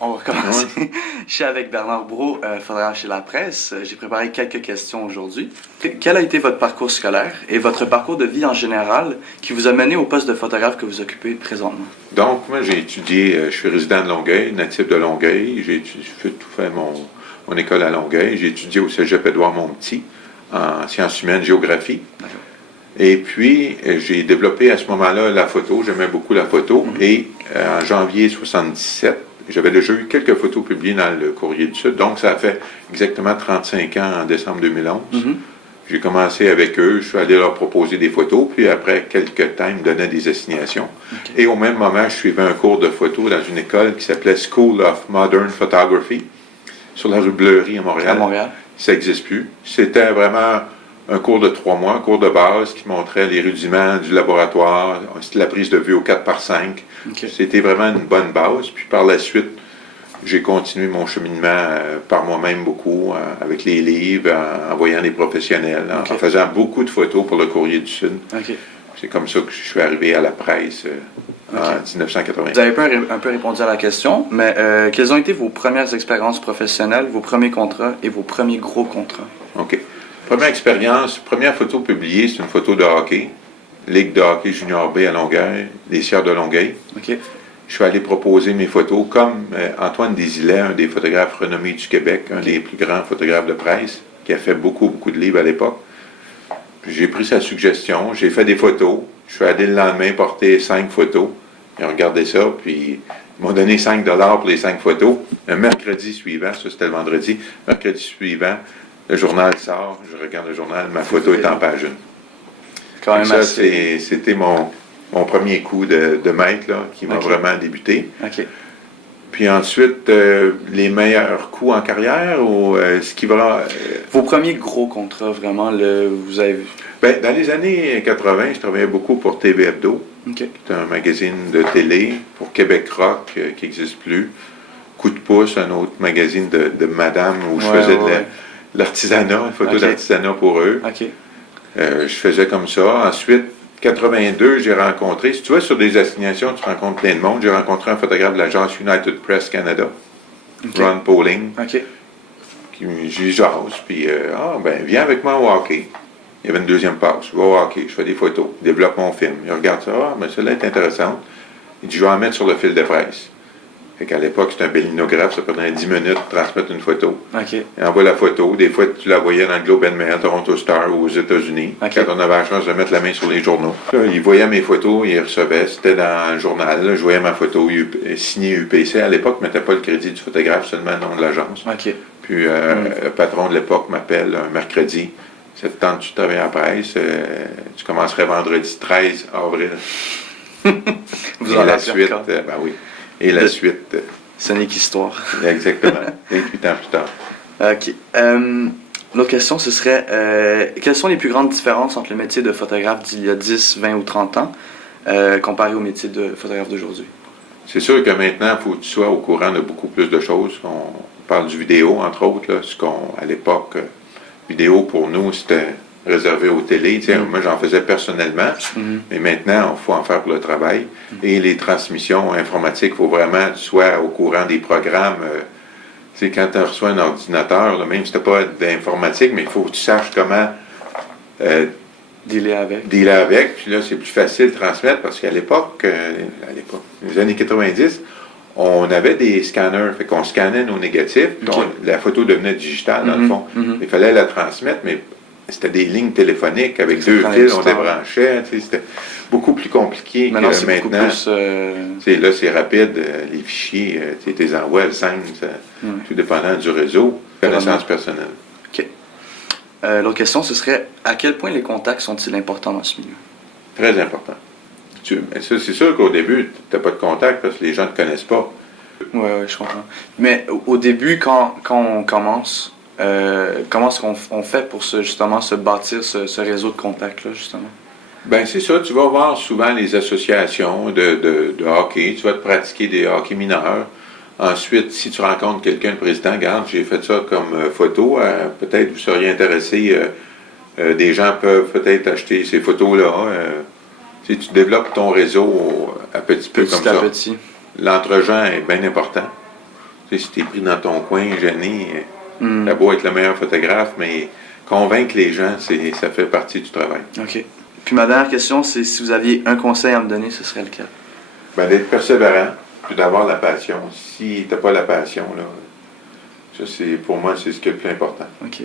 on va commencer. Ouais. Je suis avec Bernard Brault, photographe chez La Presse. J'ai préparé quelques questions aujourd'hui. Quel a été votre parcours scolaire et votre parcours de vie en général qui vous a mené au poste de photographe que vous occupez présentement? Donc, moi, j'ai étudié, je suis résident de Longueuil, natif de Longueuil. J'ai tout fait mon école à Longueuil. J'ai étudié au cégep Édouard-Montpetit en sciences humaines, géographie. D'accord. Et puis, j'ai développé à ce moment-là la photo. J'aimais beaucoup la photo. Et en janvier 77, j'avais déjà eu quelques photos publiées dans le Courrier du Sud. Donc, ça a fait exactement 35 ans en décembre 2011. J'ai commencé avec eux, je suis allé leur proposer des photos, puis après quelques temps, ils me donnaient des assignations. Et au même moment, je suivais un cours de photo dans une école qui s'appelait School of Modern Photography, sur la rue Bleury à Montréal. Ça n'existe plus. C'était vraiment un cours de 3 mois, un cours de base qui montrait les rudiments du laboratoire. C'était la prise de vue au 4x5. C'était vraiment une bonne base. Puis par la suite, j'ai continué mon cheminement par moi-même beaucoup, avec les livres, en voyant des professionnels, en faisant beaucoup de photos pour le Courrier du Sud. C'est comme ça que je suis arrivé à la presse en 1980. Vous avez un peu répondu à la question, mais quelles ont été vos premières expériences professionnelles, vos premiers contrats et vos premiers gros contrats? OK. Première expérience, première photo publiée, c'est une photo de hockey. Ligue de hockey junior B à Longueuil, les Sierres de Longueuil. Je suis allé proposer mes photos comme Antoine Desilets, un des photographes renommés du Québec, un des plus grands photographes de presse, qui a fait beaucoup de livres à l'époque. Puis j'ai pris sa suggestion, j'ai fait des photos. Je suis allé le lendemain porter 5 photos. Ils ont regardé ça, puis ils m'ont donné 5 $ pour les 5 photos. Le mercredi suivant, ça c'était le vendredi, mercredi suivant, le journal sort, je regarde le journal, ma photo est en page 1. Quand même ça, c'était mon premier coup de maître là, qui m'a vraiment débuté. Puis ensuite, les meilleurs coups en carrière ou ce qui va... Vos premiers gros contrats, vraiment, vous avez... Ben, dans les années 80, je travaillais beaucoup pour TV Hebdo, qui est un magazine de télé, pour Québec Rock, qui n'existe plus. Coup de pouce, un autre magazine de madame où je faisais de l'artisanat, une photo d'artisanat pour eux. Je faisais comme ça. Ensuite, 82, j'ai rencontré, si tu vas sur des assignations, tu rencontres plein de monde. J'ai rencontré un photographe de l'agence United Press Canada, Ron Poling, qui j'y jase, puis viens avec moi au hockey. Il y avait une deuxième passe. Je vais au hockey, je fais des photos, je développe mon film. Il regarde ça, celle-là est intéressante. Il dit, je vais en mettre sur le fil de presse. Fait qu'à l'époque, c'était un bellinographe, ça prenait 10 minutes de transmettre une photo. Il envoie la photo. Des fois, tu la voyais dans le Globe and Mail, Toronto Star ou aux États-Unis, quand on avait la chance de mettre la main sur les journaux. Là, il voyait mes photos, il recevait. C'était dans le journal. Là, je voyais ma photo signée UPC. À l'époque, je ne mettais pas le crédit du photographe, seulement le nom de l'agence. Puis le patron de l'époque m'appelle un mercredi. C'est le temps que tu travailles à la presse. Tu commencerais vendredi 13 avril. Vous en la suite, oui. Et la suite. Ce n'est qu'histoire. Exactement. 28 ans plus tard. OK. L'autre question, ce serait quelles sont les plus grandes différences entre le métier de photographe d'il y a 10, 20 ou 30 ans comparé au métier de photographe d'aujourd'hui? C'est sûr que maintenant, il faut que tu sois au courant de beaucoup plus de choses. On parle du vidéo, entre autres. Là, à l'époque, vidéo pour nous, c'était réservé aux télés. Moi, j'en faisais personnellement, mais maintenant, il faut en faire pour le travail. Et les transmissions informatiques, il faut vraiment que tu sois au courant des programmes. Quand tu reçois un ordinateur, là, même si tu n'as pas d'informatique, mais il faut que tu saches comment dealer avec. Puis là, c'est plus facile de transmettre parce qu'à l'époque, les années 90, on avait des scanners, fait qu'on scannait nos négatifs, la photo devenait digitale dans le fond. Il fallait la transmettre, mais c'était des lignes téléphoniques avec 2 fils, on débranchait, c'était beaucoup plus compliqué maintenant, que maintenant. Là, c'est rapide, les fichiers, tu les envoies, elles scènent, tout dépendant du réseau, connaissance personnelle. OK. L'autre question, ce serait, à quel point les contacts sont-ils importants dans ce milieu? Très important. C'est sûr qu'au début, tu n'as pas de contact parce que les gens ne te connaissent pas. Oui, je comprends. Mais au début, quand on commence, comment est-ce qu'on fait pour justement se bâtir ce réseau de contacts-là, justement? Bien, c'est ça. Tu vas voir souvent les associations de hockey. Tu vas te pratiquer des hockey mineurs. Ensuite, si tu rencontres quelqu'un, le président, regarde, j'ai fait ça comme photo. Peut-être vous seriez intéressé. Des gens peuvent peut-être acheter ces photos-là. Tu développes ton réseau à petit peu comme ça. Petit. L'entre-gens est bien important. Tu sais, si tu es pris dans ton coin, gêné, t'as beau être le meilleur photographe, mais convaincre les gens, ça fait partie du travail. OK. Puis ma dernière question, c'est si vous aviez un conseil à me donner, ce serait lequel? Ben, d'être persévérant, puis d'avoir la passion. Si t'as pas la passion, là, ça, pour moi, c'est ce qui est le plus important. OK.